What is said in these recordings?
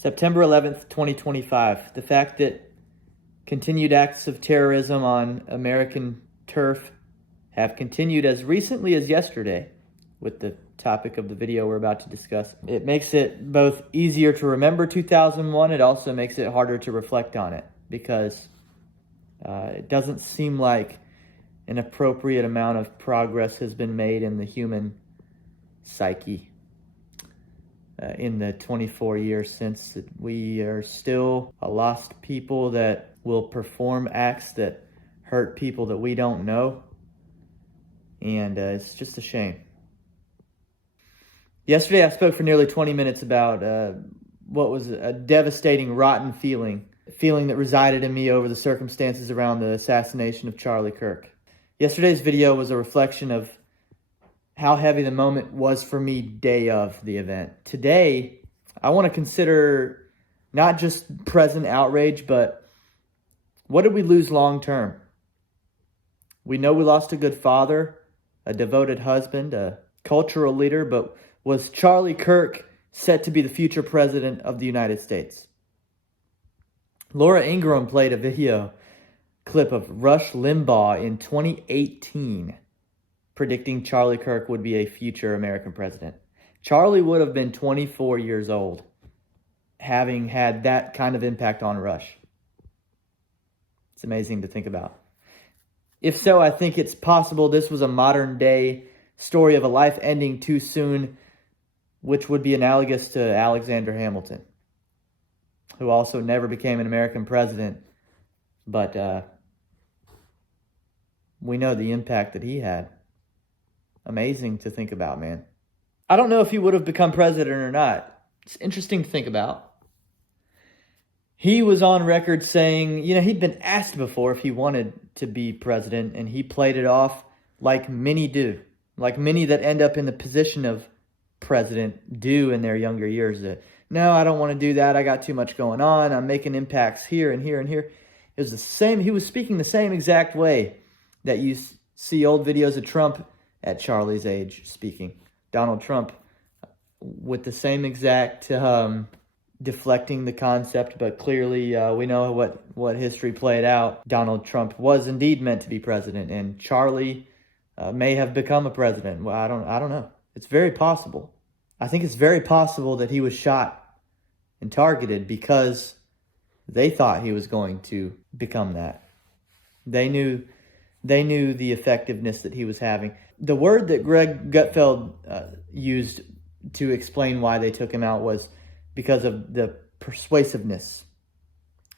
September 11th, 2025. The fact that continued acts of terrorism on American turf have continued as recently as yesterday with the topic of the video we're about to discuss. It makes it both easier to remember 2001. It also makes it harder to reflect on it because it doesn't seem like an appropriate amount of progress has been made in the human psyche in the 24 years since. We are still a lost people that will perform acts that hurt people that we don't know. And it's just a shame. Yesterday I spoke for nearly 20 minutes about what was a devastating, rotten feeling that resided in me over the circumstances around the assassination of Charlie Kirk. Yesterday's video was a reflection of how heavy the moment was for me day of the event. Today, I want to consider not just present outrage, but what did we lose long term? We know we lost a good father, a devoted husband, a cultural leader, but was Charlie Kirk set to be the future president of the United States? Laura Ingraham played a video clip of Rush Limbaugh in 2018 predicting Charlie Kirk would be a future American president. Charlie would have been 24 years old, having had that kind of impact on Rush. It's amazing to think about. If so, I think it's possible this was a modern day story of a life ending too soon, which would be analogous to Alexander Hamilton, who also never became an American president, but we know the impact that he had. Amazing to think about, man. I don't know if he would have become president or not. It's interesting to think about. He was on record saying, he'd been asked before if he wanted to be president, and he played it off like many do, like many that end up in the position of president do in their younger years. That, no, I don't want to do that. I got too much going on. I'm making impacts here and here and here. It was the same. He was speaking the same exact way that you see old videos of Trump at Charlie's age speaking. Donald Trump with the same exact deflecting the concept, but clearly we know what history played out. Donald Trump was indeed meant to be president, and Charlie may have become a president. Well, I don't know. It's very possible. I think it's very possible that he was shot and targeted because they thought he was going to become that. They knew the effectiveness that he was having. The word that Greg Gutfeld used to explain why they took him out was because of the persuasiveness.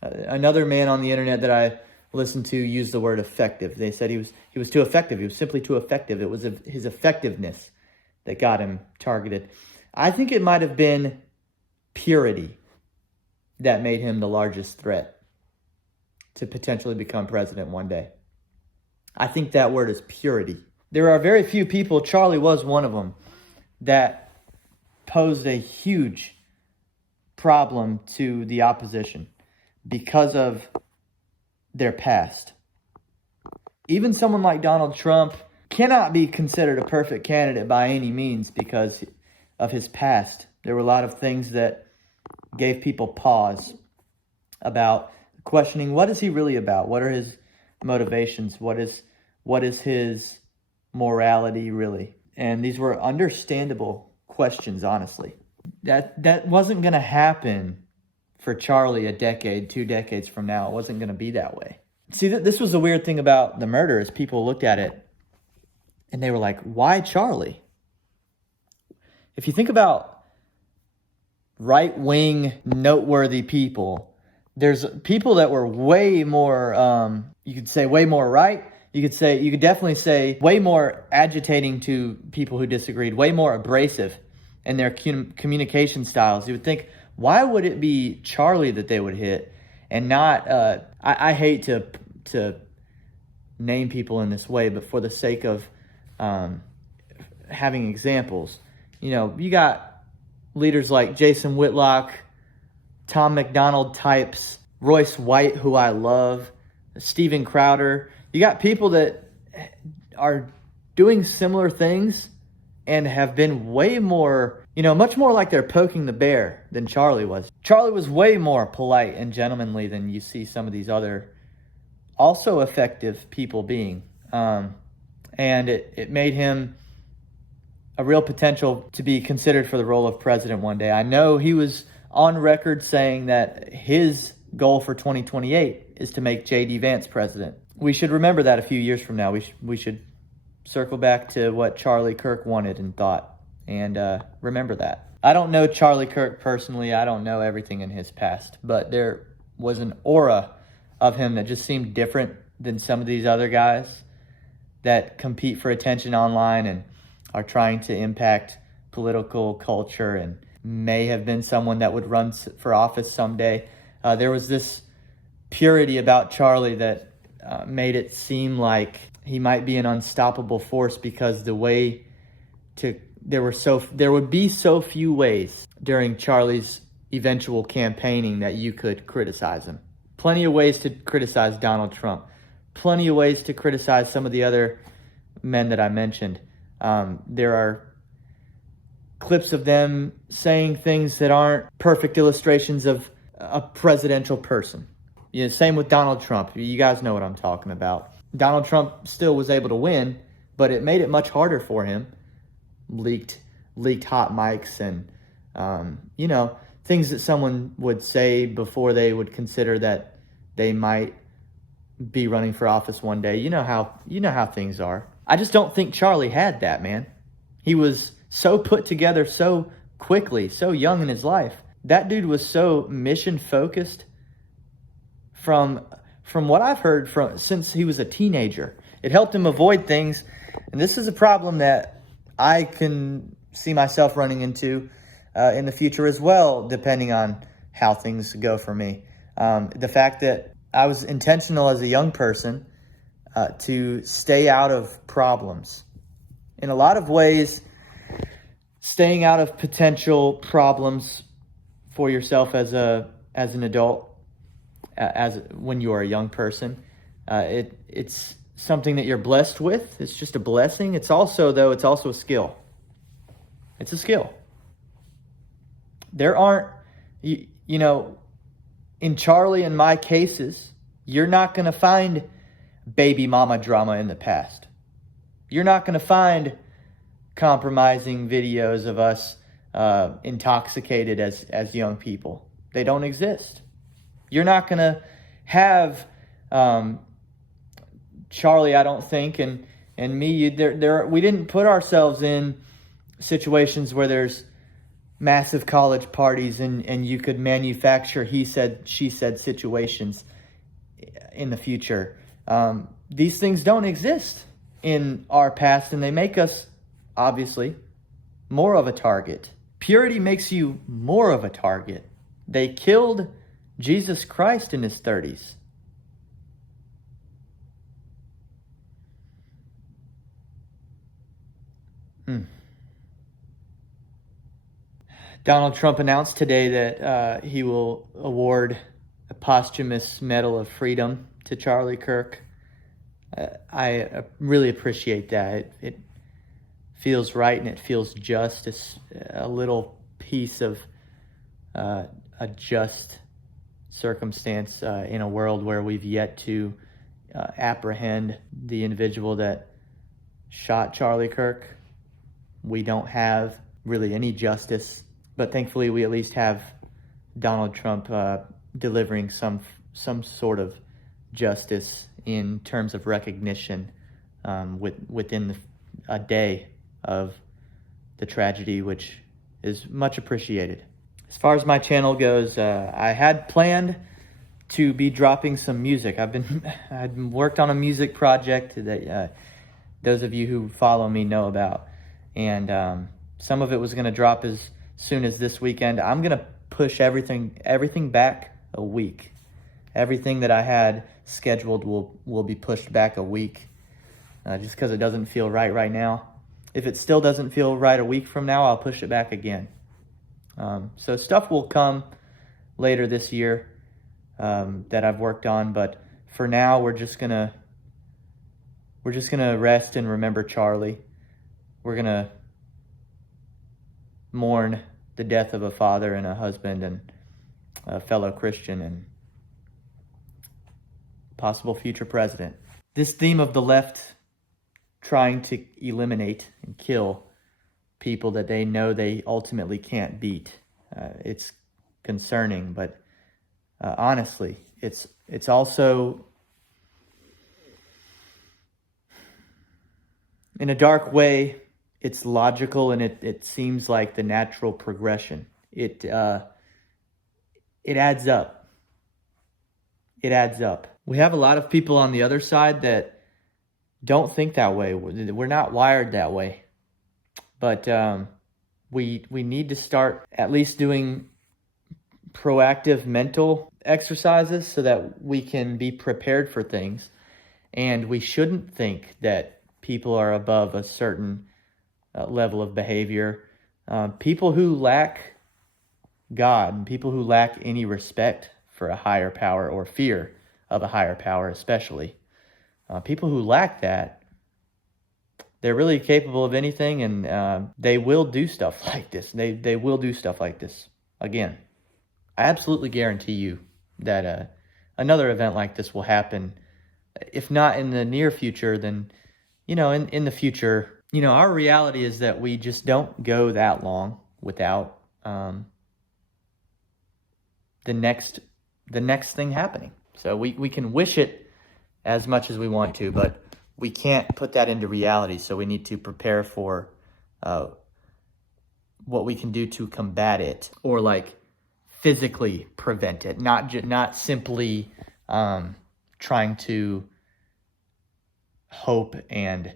Another man on the internet that I listened to used the word effective. They said he was too effective. He was simply too effective. It was his effectiveness that got him targeted. I think it might have been purity that made him the largest threat to potentially become president one day. I think that word is purity. There are very few people, Charlie was one of them, that posed a huge problem to the opposition because of their past. Even someone like Donald Trump cannot be considered a perfect candidate by any means because of his past. There were a lot of things that gave people pause about questioning, what is he really about? What are his motivations? What is his morality really? And these were understandable questions, honestly. That wasn't going to happen for Charlie a decade, 2 decades from now. It wasn't going to be that way. See, this was the weird thing about the murder is people looked at it and they were like, why Charlie? If you think about right-wing noteworthy people, there's people that were way more, you could say way more right. You could definitely say way more agitating to people who disagreed, way more abrasive in their communication styles. You would think, why would it be Charlie that they would hit and not, I hate to name people in this way, but for the sake of having examples, you got leaders like Jason Whitlock, Tom McDonald types, Royce White, who I love, Steven Crowder. You got people that are doing similar things and have been way more Much more like they're poking the bear than Charlie was. Charlie was way more polite and gentlemanly than you see some of these other also effective people being. And it made him a real potential to be considered for the role of president one day. I know he was on record saying that his goal for 2028 is to make J.D. Vance president. We should remember that a few years from now. We should circle back to what Charlie Kirk wanted and thought, and remember that. I don't know Charlie Kirk personally. I don't know everything in his past, but there was an aura of him that just seemed different than some of these other guys that compete for attention online and are trying to impact political culture and may have been someone that would run for office someday. There was this purity about Charlie that made it seem like he might be an unstoppable force because there would be so few ways during Charlie's eventual campaigning that you could criticize him. Plenty of ways to criticize Donald Trump. Plenty of ways to criticize some of the other men that I mentioned. There are clips of them saying things that aren't perfect illustrations of a presidential person. Same with Donald Trump. You guys know what I'm talking about. Donald Trump still was able to win, but it made it much harder for him. Leaked hot mics and, things that someone would say before they would consider that they might be running for office one day. You know how things are. I just don't think Charlie had that, man. He was so put together so quickly, so young in his life. That dude was so mission focused from what I've heard since he was a teenager. It helped him avoid things, and this is a problem that I can see myself running into in the future as well, depending on how things go for me. The fact that I was intentional as a young person to stay out of problems. In a lot of ways, staying out of potential problems for yourself as an adult, when you are a young person, it's something that you're blessed with. It's just a blessing. It's also a skill. It's a skill. There aren't, in Charlie and my cases, you're not going to find baby mama drama in the past. You're not going to find compromising videos of us intoxicated as young people. They don't exist. You're not going to have Charlie, I don't think, and me. We didn't put ourselves in situations where there's massive college parties and you could manufacture he said, she said situations in the future. These things don't exist in our past, and they make us, obviously, more of a target. Purity makes you more of a target. They killed Jesus Christ in his 30s. Donald Trump announced today that he will award a posthumous Medal of Freedom to Charlie Kirk. I really appreciate that. It feels right and it feels just. It's a little piece of a just circumstance in a world where we've yet to apprehend the individual that shot Charlie Kirk. We don't have really any justice, but thankfully we at least have Donald Trump delivering some sort of justice in terms of recognition within a day of the tragedy, which is much appreciated. As far as my channel goes, I had planned to be dropping some music. I'd worked on a music project that those of you who follow me know about, and some of it was going to drop as soon as this weekend. I'm going to push everything back a week. Everything that I had scheduled will be pushed back a week, just because it doesn't feel right now. If it still doesn't feel right a week from now, I'll push it back again. So stuff will come later this year that I've worked on, but for now we're just gonna rest and remember Charlie. We're gonna mourn the death of a father and a husband and a fellow Christian and possible future president. This theme of the left trying to eliminate and kill people that they know they ultimately can't beat, it's concerning, but honestly, it's also, in a dark way, it's logical, and it seems like the natural progression. It adds up. It adds up. We have a lot of people on the other side that don't think that way. We're not wired that way. But we need to start at least doing proactive mental exercises so that we can be prepared for things. And we shouldn't think that people are above a certain level of behavior. People who lack God, people who lack any respect for a higher power or fear of a higher power especially, people who lack that, they're really capable of anything, and they will do stuff like this. They will do stuff like this again. I absolutely guarantee you that another event like this will happen, if not in the near future, then, in the future. Our reality is that we just don't go that long without the next thing happening. So we can wish it as much as we want to, but we can't put that into reality. So we need to prepare for what we can do to combat it, or like physically prevent it, not simply trying to hope and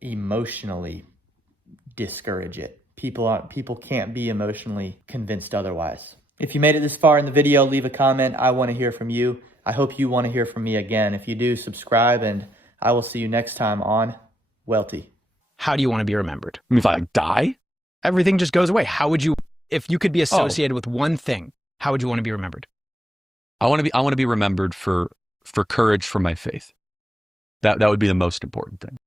emotionally discourage it. People can't be emotionally convinced otherwise. If you made it this far in the video, leave a comment. I want to hear from you. I hope you want to hear from me again. If you do, subscribe, and I will see you next time on Welty. How do you want to be remembered? I mean, if I die, everything just goes away. How would you, if you could be associated with one thing, how would you want to be remembered? I want to be remembered for courage for my faith. That would be the most important thing.